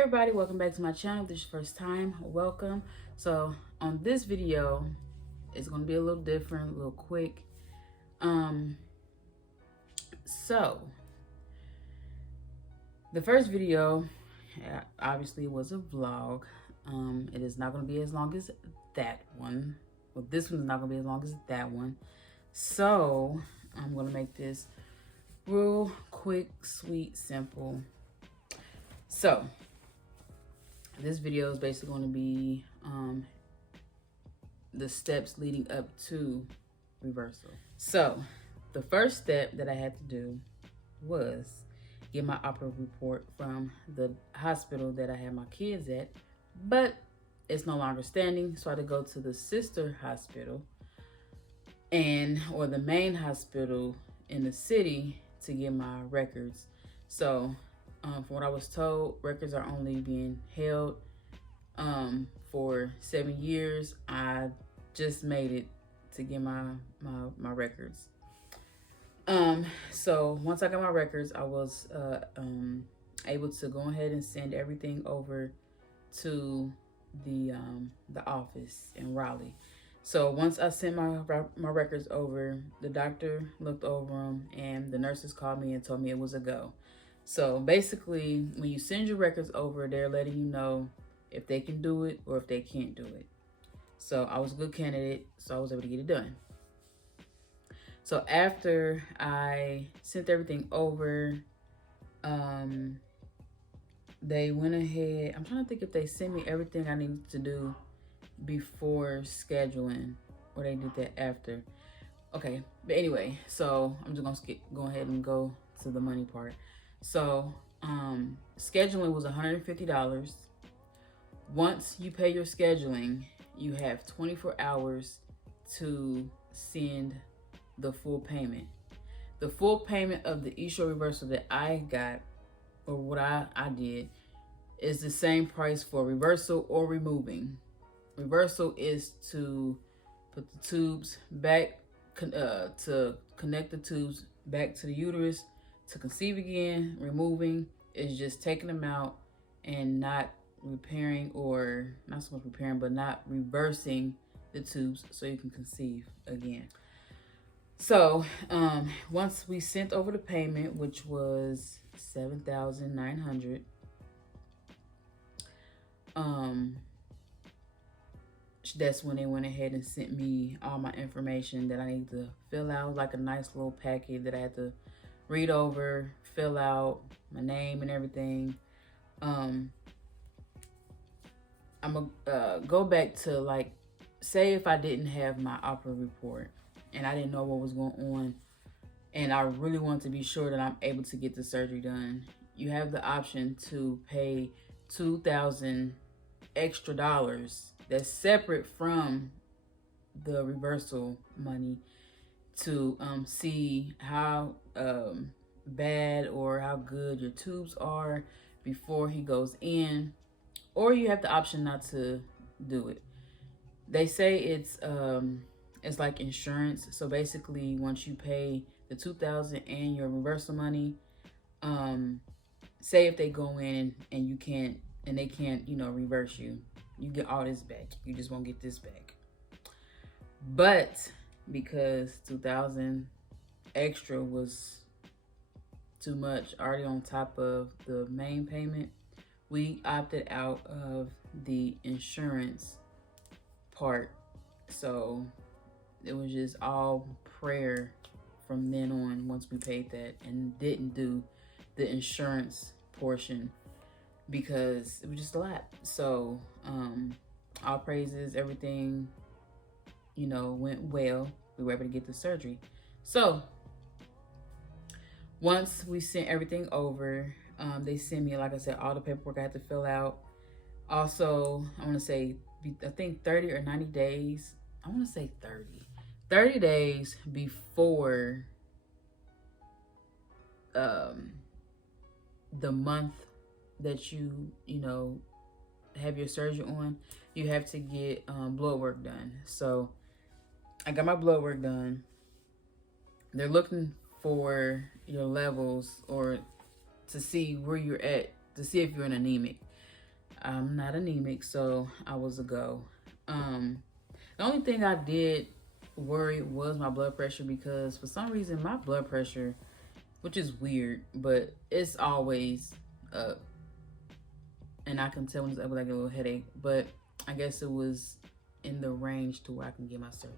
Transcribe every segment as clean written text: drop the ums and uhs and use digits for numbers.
everybody, welcome back to my channel. If this is your first time, welcome. So on this video, it's going to be a little different, a little quick. So the first video obviously was a vlog. It is not going to be as long as that one. Well, this one's not going to be as long as that one. So I'm going to make this real quick, sweet, simple. So this video is basically going to be the steps leading up to reversal. So the first step that I had to do was get my operative report from the hospital that I had my kids at, but it's no longer standing, so I had to go to the sister hospital or the main hospital in the city to get my records. So from what I was told, records are only being held for 7 years. I just made it to get my records. So once I got my records, I was able to go ahead and send everything over to the office in Raleigh. So once I sent my records over, the doctor looked over them and the nurses called me and told me it was a go. So basically, when you send your records over, they're letting you know if they can do it or if they can't do it. So I was a good candidate, so I was able to get it done. So after I sent everything over, they went ahead. I'm trying to think if they sent me everything I needed to do before scheduling, or they did that after. Okay, but anyway, so I'm just gonna go ahead and go to the money part. So scheduling was $150. Once you pay your scheduling, you have 24 hours to send the full payment. The full payment of the e-shore reversal that I got, or what I did, is the same price for reversal or removing. Reversal is to put the tubes back, to connect the tubes back to the uterus, to conceive again. Removing is just taking them out and not repairing, or not so much repairing, but not reversing the tubes so you can conceive again. So once we sent over the payment, which was $7,900, that's when they went ahead and sent me all my information that I needed to fill out, like a nice little packet that I had to read over, fill out my name and everything. I'm gonna go back to, like, say if I didn't have my operative report and I didn't know what was going on and I really want to be sure that I'm able to get the surgery done, you have the option to pay $2,000 extra that's separate from the reversal money to see how bad or how good your tubes are before he goes in, or you have the option not to do it. They say it's like insurance. So basically, once you pay the $2,000 and your reversal money, say if they go in and you can't, and they can't, reverse you, you get all this back. You just won't get this back. But because $2,000 extra was too much already on top of the main payment, we opted out of the insurance part. So it was just all prayer from then on once we paid that, and didn't do the insurance portion because it was just a lot. So all praises, everything went well. We were able to get the surgery. So once we sent everything over, they sent me, like I said, all the paperwork I had to fill out. Also, I want to say, I think 30 or 90 days. I want to say 30 days before the month that you have your surgery on, you have to get blood work done. So I got my blood work done. They're looking for your levels, or to see where you're at, to see if you're an anemic. I'm not anemic, so I was a go. The only thing I did worry was my blood pressure, because for some reason my blood pressure, which is weird, but it's always up. And I can tell when it's up with like a little headache, but I guess it was in the range to where I can get my surgery.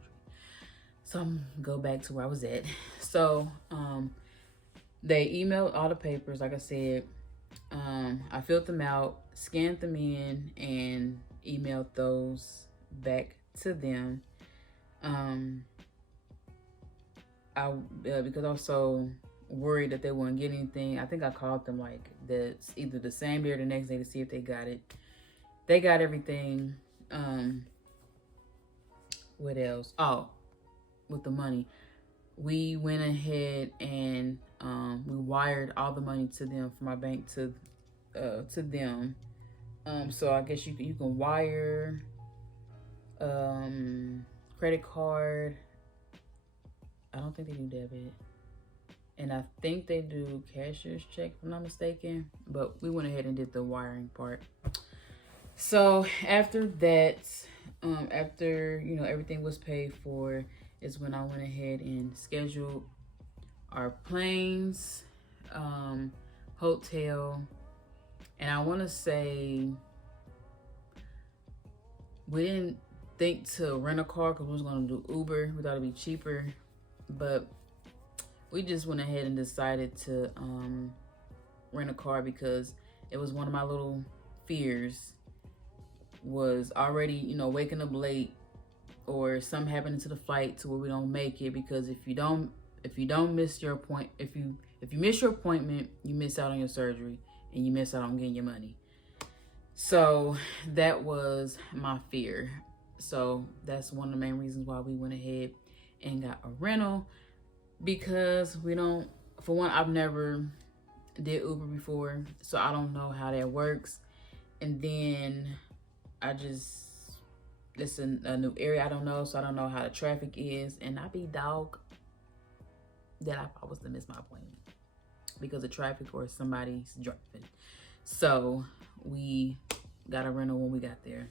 So I'm go back to where I was at. So they emailed all the papers, like I said. I filled them out, scanned them in, and emailed those back to them. Because I was so worried that they wouldn't get anything. I think I called them like either the same day or the next day to see if they got it. They got everything. What else? Oh, with the money, we went ahead and we wired all the money to them from my bank to them. So I guess you can wire, credit card. I don't think they do debit, and I think they do cashier's check, if I'm not mistaken. But we went ahead and did the wiring part. So after that, after everything was paid for, is when I went ahead and scheduled our planes, hotel, and I want to say we didn't think to rent a car because we was going to do Uber. We thought it'd be cheaper, but we just went ahead and decided to rent a car because it was one of my little fears, was already waking up late or something happening to the flight to where we don't make it, because if you miss your appointment, you miss out on your surgery and you miss out on getting your money. So that was my fear. So that's one of the main reasons why we went ahead and got a rental, because for one, I've never did Uber before, so I don't know how that works. And then it's a new area I don't know, so I don't know how the traffic is, and I be dog that I was to miss my appointment because of traffic or somebody's driving. So we got a rental when we got there.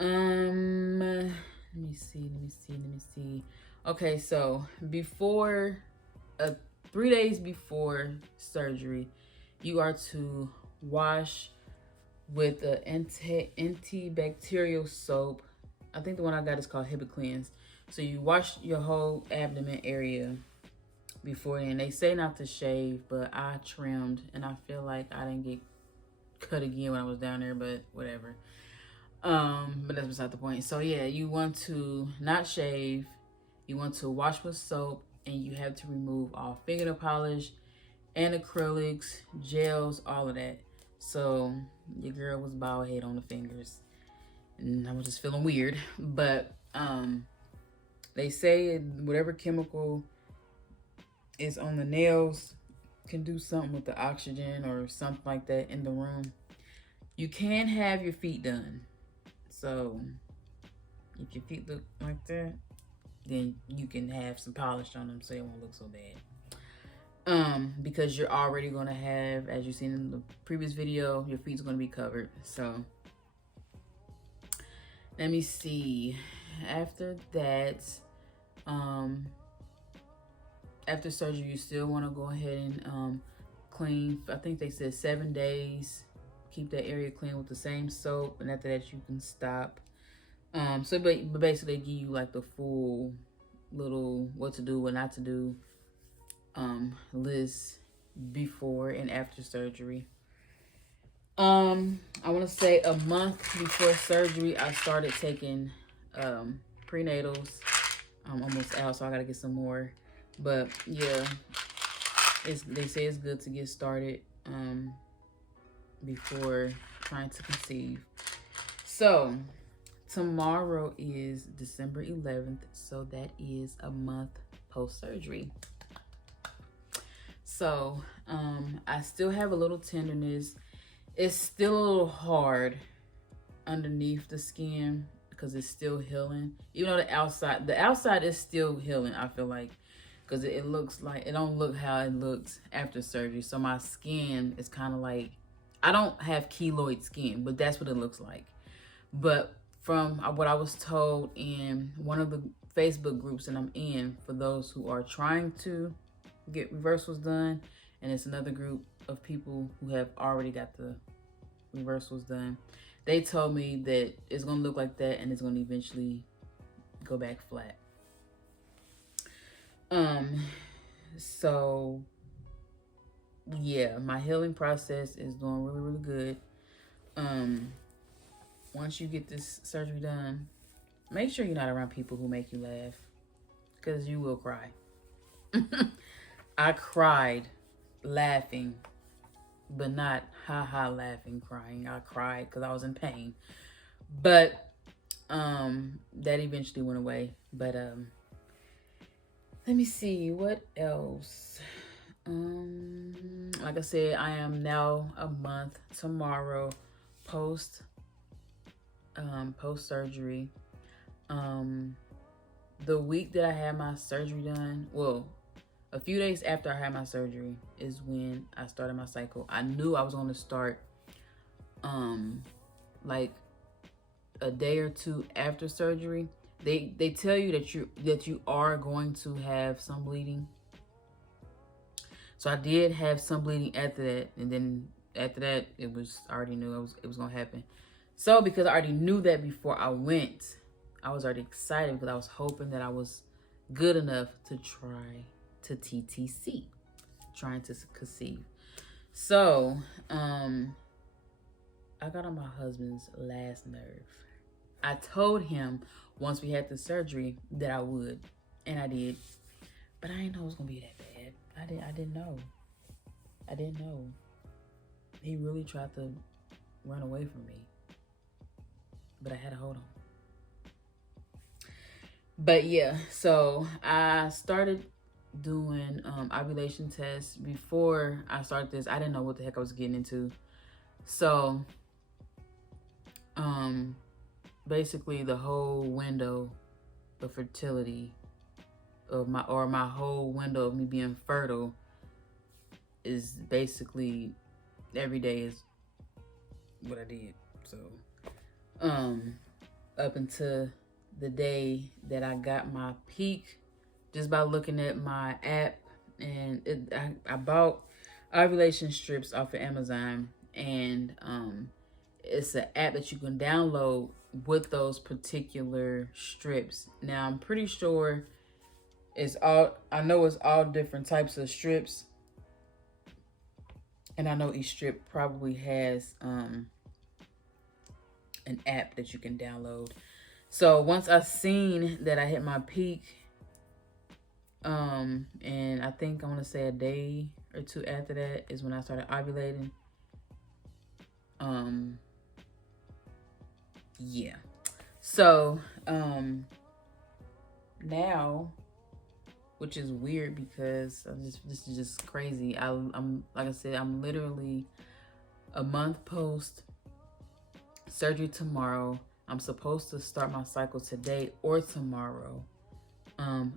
Let me see. Okay, so 3 days before surgery, you are to wash with an antibacterial soap. I think the one I got is called Hip Cleanse. So you wash your whole abdomen area before, and they say not to shave, but I trimmed, and I feel like I didn't get cut again when I was down there, but whatever. But that's beside the point. So yeah, you want to not shave, you want to wash with soap, and you have to remove all fingernail polish and acrylics, gels, all of that. So your girl was bald head on the fingers, and I was just feeling weird. But they say whatever chemical is on the nails can do something with the oxygen or something like that in the room. You can have your feet done. So if your feet look like that, then you can have some polish on them so it won't look so bad. Because you're already going to have, as you've seen in the previous video, your feet's going to be covered. So let me see. After that, after surgery, you still want to go ahead and clean. I think they said 7 days. Keep that area clean with the same soap, and after that you can stop. So but basically they give you like the full little what to do, what not to do list before and after surgery. I want to say a month before surgery, I started taking prenatals. I'm almost out, so I gotta get some more. But yeah, they say it's good to get started before trying to conceive. So tomorrow is December 11th, so that is a month post-surgery. So I still have a little tenderness. It's still a little hard underneath the skin because it's still healing. Even though the outside is still healing, I feel like, because it looks like, it don't look how it looks after surgery. So my skin is kind of like I don't have keloid skin, but that's what it looks like. But from what I was told in one of the Facebook groups that I'm in for those who are trying to get reversals done, and it's another group of people who have already got the reversals done, they told me that it's going to look like that and it's going to eventually go back flat. So yeah, my healing process is doing really, really good. Once you get this surgery done, make sure you're not around people who make you laugh, because you will cry. I cried laughing, but not ha laughing, crying. I cried because I was in pain. But that eventually went away. But let me see what else. Like I said, I am now a month tomorrow post surgery. The week that I had my surgery done, well, a few days after I had my surgery is when I started my cycle. I knew I was going to start like a day or two after surgery. They tell you that you are going to have some bleeding. So I did have some bleeding after that, and then after that, I already knew it was gonna happen. So because I already knew that before I went, I was already excited because I was hoping that I was good enough to try to TTC, trying to conceive. So I got on my husband's last nerve. I told him once we had the surgery that I would, and I did, but I didn't know it was gonna be that bad. I didn't know. He really tried to run away from me, but I had to hold on. But yeah, so I started doing ovulation tests. Before I started this, I didn't know what the heck I was getting into. So basically the whole window of fertility of my whole window of me being fertile is basically every day is what I did. So up until the day that I got my peak, just by looking at my app, and I bought ovulation strips off of Amazon, and it's an app that you can download with those particular strips. Now I'm pretty sure it's all different types of strips, and I know each strip probably has an app that you can download. So once I seen that I hit my peak, and I think I want to say a day or two after that is when I started ovulating. Yeah. So now, which is weird because this is just crazy. I'm like I said, I'm literally a month post surgery tomorrow. I'm supposed to start my cycle today or tomorrow.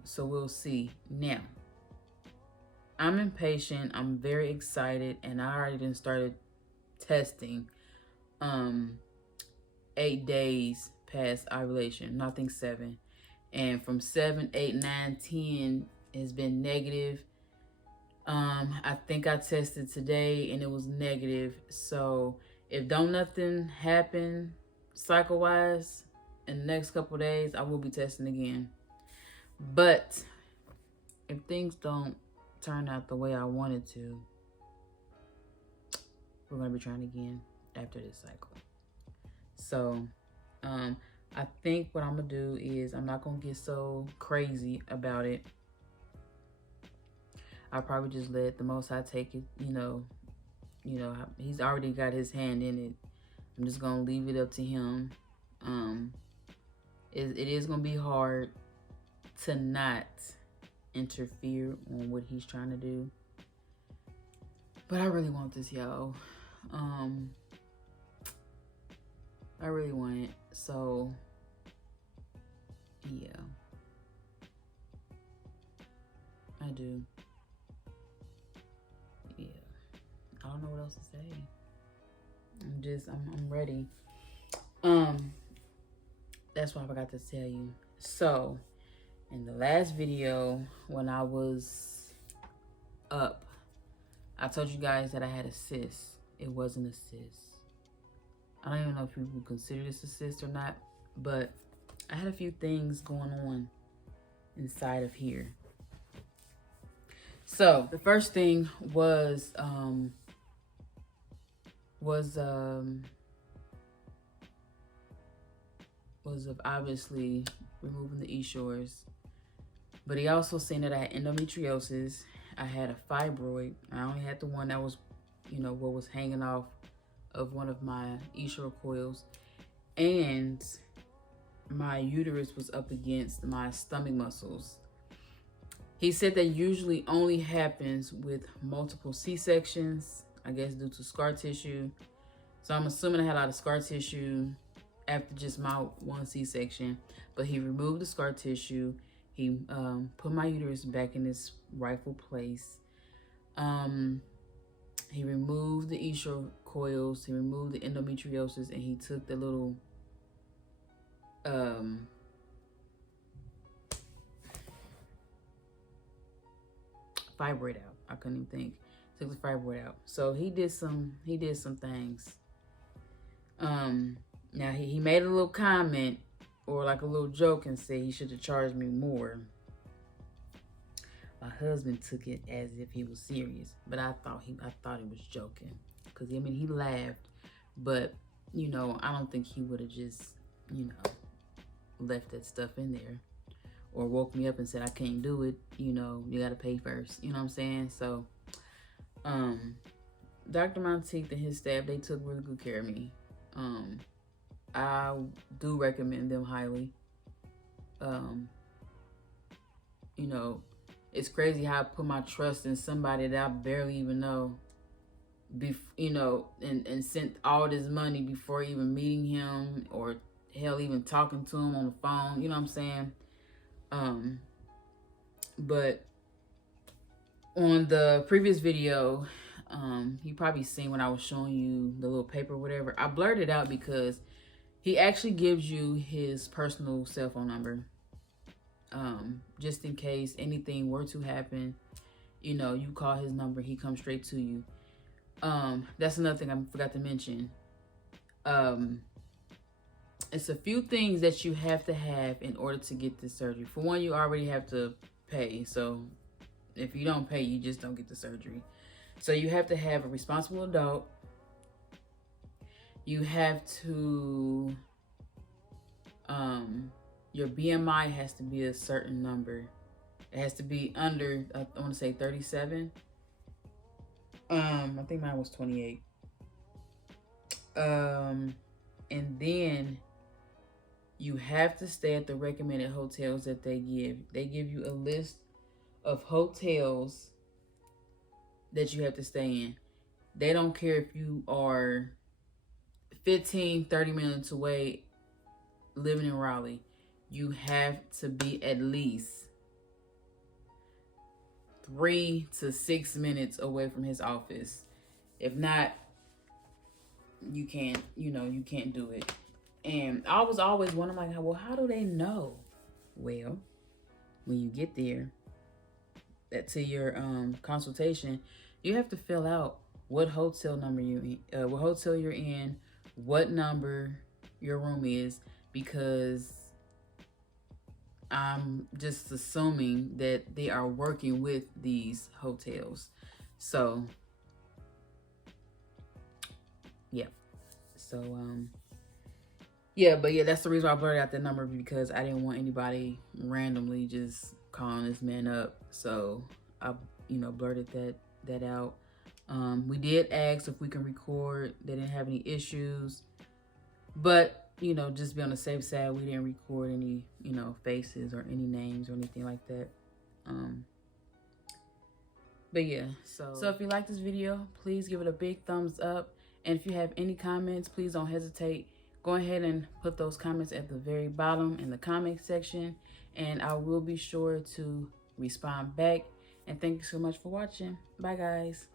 So we'll see. Now, I'm impatient. I'm very excited, and I already done started testing 8 days past ovulation. No, I think 7. And from 7, 8, 9, 10 has been negative. I think I tested today and it was negative. So if don't nothing happen cycle wise in the next couple days, I will be testing again. But if things don't turn out the way I wanted to, we're gonna be trying again after this cycle. So I think what I'm gonna do is I'm not gonna get so crazy about it. I'll probably just let the Most High take it. You know, he's already got his hand in it. I'm just gonna leave it up to him. It is gonna be hard to not interfere on what he's trying to do, but I really want this, y'all. I really want it. So yeah, I do. Yeah, I don't know what else to say. I'm ready. That's what I forgot to tell you. So, in the last video, when I was up, I told you guys that I had a cyst. It wasn't a cyst. I don't even know if people would consider this a cyst or not, but I had a few things going on inside of here. So the first thing was of obviously removing the e-shores, but he also seen that I had endometriosis. I had a fibroid. I only had the one that was, what was hanging off of one of my e-shore coils, and my uterus was up against my stomach muscles. He said that usually only happens with multiple C-sections, I guess due to scar tissue. So I'm assuming I had a lot of scar tissue after just my one C-section, but he removed the scar tissue. He put my uterus back in its rightful place. He removed the e-shore coils. He removed the endometriosis, and he took the little fibroid out. I couldn't even think. Took the fibroid out. So he did some things. Now he made a little comment or like a little joke and said he should have charged me more. My husband took it as if he was serious, but I thought he was joking, because he laughed, but I don't think he would have just left that stuff in there or woke me up and said I can't do it. You gotta pay first. You know what I'm saying? So Dr. Monteith and his staff, they took really good care of me. I do recommend them highly. It's crazy how I put my trust in somebody that I barely even know, and sent all this money before even meeting him, or hell, even talking to him on the phone. You know what I'm saying? But on the previous video, you probably seen when I was showing you the little paper or whatever, I blurred it out because he actually gives you his personal cell phone number. Just in case anything were to happen, you call his number, he comes straight to you. That's another thing I forgot to mention. It's a few things that you have to have in order to get this surgery. For one, you already have to pay. So if you don't pay, you just don't get the surgery. So you have to have a responsible adult. You have to, your BMI has to be a certain number. It has to be under, I want to say 37. I think mine was 28. And then you have to stay at the recommended hotels that they give. They give you a list of hotels that you have to stay in. They don't care if you are 15, 30 minutes away living in Raleigh. You have to be at least 3 to 6 minutes away from his office. If not, you can't do it. And I was always wondering, like, well, how do they know? Well, when you get there, to your consultation, you have to fill out what hotel number what hotel you're in, what number your room is, because I'm just assuming that they are working with these hotels. So yeah. So but that's the reason why I blurred out that number, because I didn't want anybody randomly just calling this man up. So I blurted that out. We did ask if we can record. They didn't have any issues, but just be on the safe side, we didn't record any faces or any names or anything like that. But yeah, so if you like this video, please give it a big thumbs up, and if you have any comments, please don't hesitate. Go ahead and put those comments at the very bottom in the comment section, and I will be sure to respond back. And thank you so much for watching. Bye, guys.